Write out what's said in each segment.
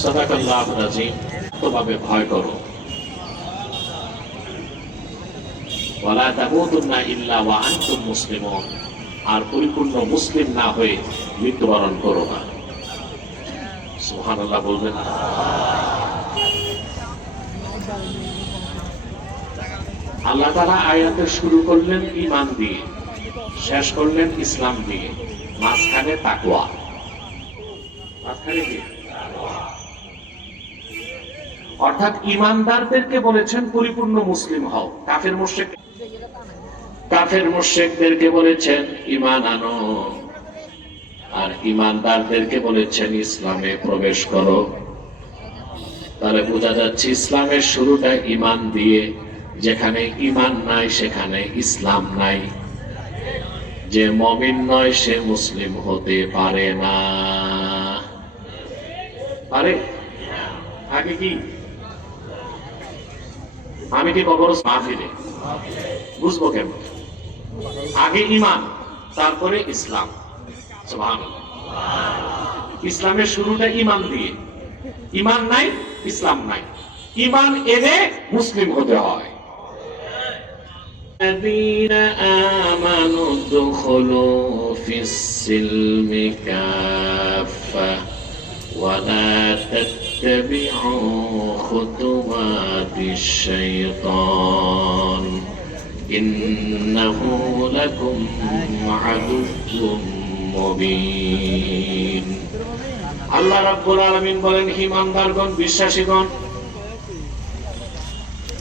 সাদাকাল্লাহ রাজিম তোভাবে ভয় করো। আর পরিপূর্ণ মুসলিম না হয়ে মৃত্যুবরণ করো না। সুবহানাল্লাহ বলবেন। আল্লাহ তাআলা আয়াতে শুরু করলেন ঈমান দিয়ে, শেষ করলেন ইসলাম দিয়ে, মাঝখানে কি? অর্থাৎ ইমানদারদেরকে বলেছেন পরিপূর্ণ মুসলিম হও, কাফের মোশেক কাফের মোশেকদেরকে বলেছেন ইমান আনো। আর ইমানদারদেরকে বলেছেন, ইসলামে প্রবেশ করো। তাহলে বোঝা যাচ্ছে, ইসলামের শুরুটা ইমান দিয়ে, যেখানে ইমান নাই, সেখানে ইসলাম নাই। যে মমিন নয়, সে মুসলিম হতে পারে না। পারে আগে কি? আমি কি কখনো মাহফিলে? বুঝব কেন? আগে ইমান তারপরে ইসলাম সুবহানাল্লাহ। ইসলামের শুরুটা ইমান দিয়ে ইমান নাই ইসলাম নাই ইমান এনে মুসলিম হতে হয় الذين آمنوا ادخلوا في السلم كافة ولا تتبعوا خطوات الشيطان إنه لكم عدو مبين আল্লাহ রাব্বুল আলামিন বলেন হিমানদারগণ বিশ্বাসীগণ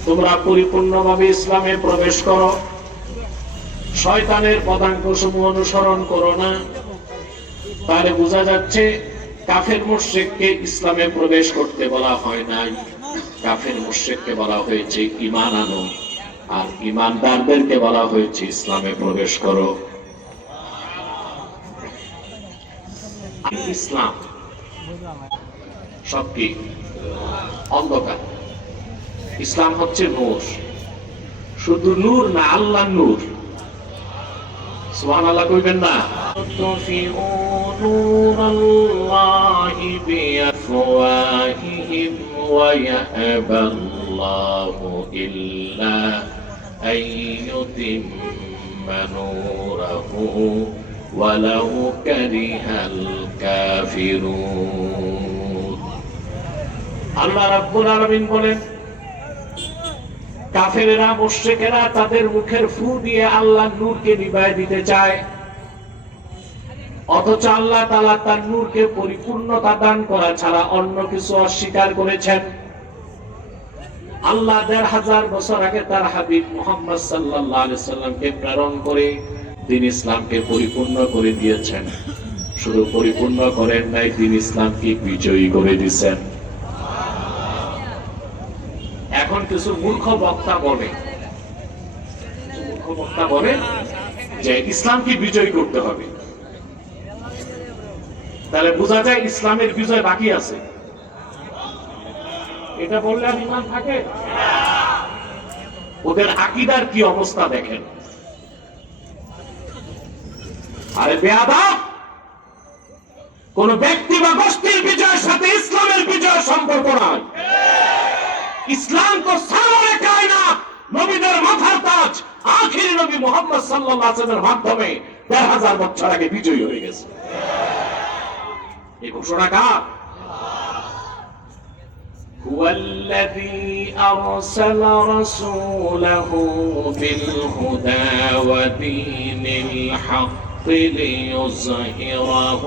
তোমরা পরিপূর্ণভাবে ইসলামে প্রবেশ করো শয়তানের পদাঙ্ক সমূহ অনুসরণ করো না তাহলে বোঝা যাচ্ছে কাফের মুশ্রিককে ইসলামে প্রবেশ করতে বলা হয় নাই কাফের মুশ্রিককে বলা হয়েছে ইমান আনো আর ইমানদারদেরকে বলা হয়েছে, ইসলামে প্রবেশ করো। ইসলাম সব কি অন্ধকার। ইসলাম হচ্ছে নূর। শুধু নূর না আল্লাহ নূর। সুবহান আল্লাহ কইবেন না? বিআফওয়াহিহিম ওয়া ইয়াবা কারিহাল কাফিরুন আল্লাহ রাব্বুল আলামিন বলেন, কাফেরেরা তাদের মুখের ফু দিয়ে আল্লাহ নূরকে নিভায় দিতে চায়। অথচ আল্লাহ তাআলা তার নূরকে পরিপূর্ণতা দান করা ছাড়া অন্য কিছু অস্বীকার করেছেন। আল্লাহ দেড় হাজার বছর আগে তার হাবিব মোহাম্মদ আলাইহি সাল্লামকে প্রেরণ করে দিন ইসলামকে পরিপূর্ণ করে দিয়েছেন। শুধু পরিপূর্ণ করেন নাই দিন ইসলামকে বিজয়ী করে দিয়েছেন। এখন কিছু মূর্খ বক্তা বলে মূর্খ বক্তা বলে যে ইসলামকে বিজয়ী করতে হবে। তাহলে বোঝা যায় ইসলামের বিজয় বাকি আছে। এটা বললে আর ইমান থাকে? ওদের আকিদার কি অবস্থা দেখেন। আরে বেয়াদা কোন ব্যক্তি বা গোষ্ঠীর বিজয়ের সাথে ইসলামের বিজয় সম্পর্ক নয়। ইসলাম তো সামনে কায়না নবীদের মাথার তাজ। আখির নবী মোহাম্মদ ওয়াসাল্লামের মাধ্যমে দেড় হাজার বছর আগে বিজয়ী হয়ে গেছে। এই ঘোষণা কার? هو الذي أرسل رسوله بالهدى ودين الحق ليظهره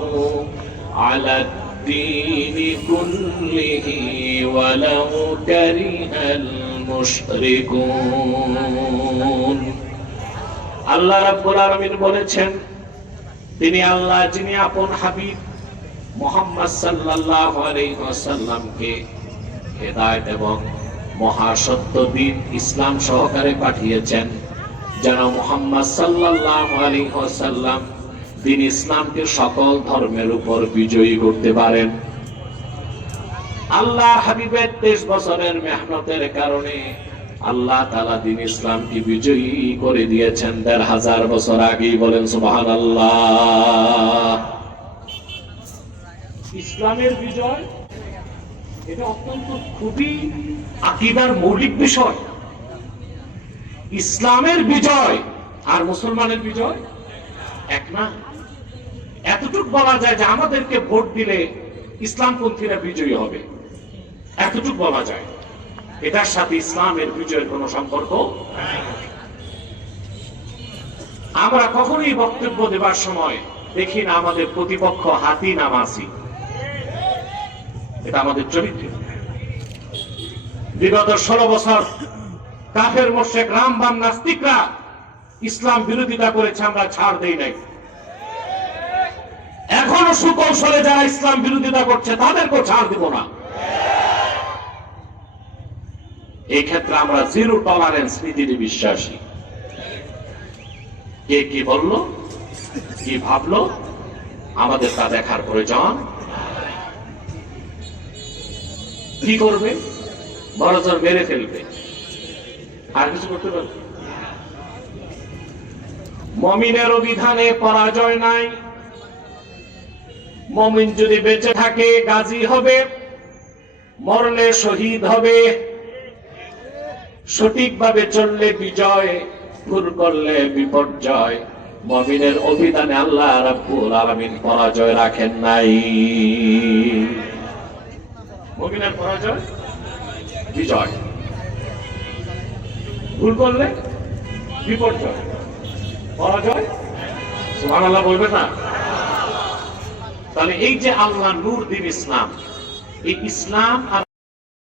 على الدين كله ولو كره المشركون আল্লাহ রাব্বুল আলামিন বলেছেন তিনি আল্লাহ যিনি আপন হাবিব মোহাম্মদ সাল্লাল্লাহু আলাইহি ওয়াসাল্লামকে হেদায়েত এবং মহাসত্য দিন ইসলাম সহকারে পাঠিয়েছেন, যেন মোহাম্মদ সাল্লাল্লাহু আলাইহি ওয়াসাল্লাম দিন ইসলামকে সকল ধর্মের উপর বিজয়ী করতে পারেন। আল্লাহ হাবিবের তেইশ বছরের মেহনতের কারণে আল্লাহ তালা দিন ইসলামকে বিজয়ী করে দিয়েছেন দেড় হাজার বছর আগেই। বলেন আল্লাহ ইসলামের বিজয় এটা অত্যন্ত খুবই আকিদার মৌলিক বিষয়। ইসলামের বিজয় আর মুসলমানের বিজয় এক না। এতটুকু বলা যায় যে আমাদেরকে ভোট দিলে ইসলামপন্থীরা বিজয়ী হবে। এতটুকু বলা যায়। এটার সাথে ইসলামের বিজয়ের কোনো সম্পর্ক আমরা কখনোই বক্তব্য দেবার সময় দেখি না আমাদের প্রতিপক্ষ হাতি নামাসি এটা আমাদের চরিত্র। বিগত ষোলো বছর কাফের মোশেক রামবান নাস্তিকরা ইসলাম বিরোধিতা করেছে, আমরা ছাড় দেই নাই। এখনও সুকৌশলে যারা ইসলাম বিরোধিতা করছে, তাদেরকেও ছাড় দিব না। এই ক্ষেত্রে আমরা জিরো টলারেন্স নীতিতে বিশ্বাসী। কে কি বলল? কি ভাবলো? আমাদের তা দেখার প্রয়োজন। কি করবে? বড়জোর মেরে ফেলবে। আর কিছু করতে পারবে? মমিনের অভিধানে পরাজয় নাই। মমিন যদি বেঁচে থাকে, গাজী হবে। মরলে শহীদ হবে। সঠিকভাবে চললে বিজয়, ভুল করলে বিপর্যয়। মমিনের অভিধানে আল্লাহ রাব্বুল আলামিন পরাজয় রাখেন নাই। মমিনের পরাজয় বিজয়। ভুল করলে বিপর্যয়। পরাজয়? সুবহানাল্লাহ বলবেন না। তাহলে এই যে আল্লাহ নূর দিন ইসলাম, এই ইসলাম আর